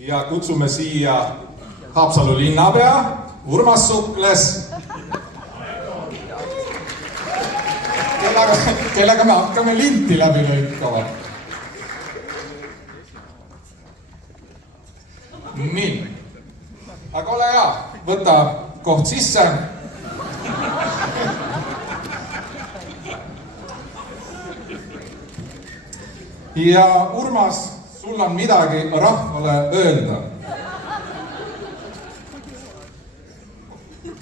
ja kutsume siia Haapsalu linnapea Urmas Sukles, kellega me hakkame linti läbi lõikama. Nii, aga ole hea, võta koht sisse. Ja Urmas, sul on midagi rahvale öelda.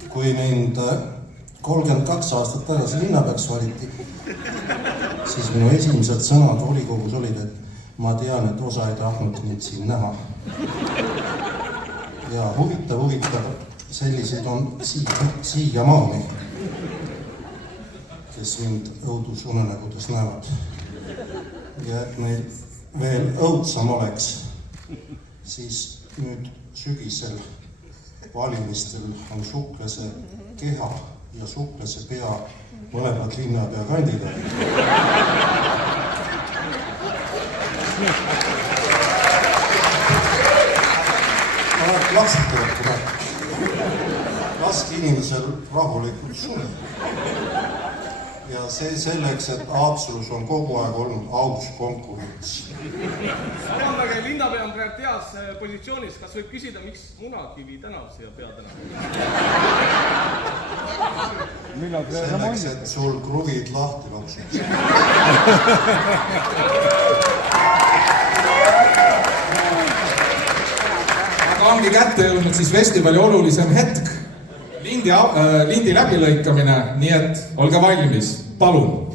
Kui mind 32 aastat tagasi linnapeaks valiti, siis minu esimesed sõnad volikogus olid, et ma tean, et osa ei tahtnud mind siin näha. Ja huvitav, sellised on siiamaani, kes mind õudusunenägudes näevad. Ja et neil veel õudsam oleks, siis nüüd sügisel valimistel on Suklese keha ja Suklese pea mõlemad linnapea kandidaadid. Alati lapsitavad kurat. Laske inimesel rahulikult surra. Ja see selleks, et Haapsalus on kogu aeg olnud aus konkurents. Peamärge linnapea on praegu heas positsioonis. Kas võib küsida, miks Munakivi tänav siia peatänav? Selleks, et sul kruvid lahti loksuks. Aga ongi kätte jõudnud siis festivali olulisem hetk. Lindi läbilõikamine, nii et olge valmis, palun.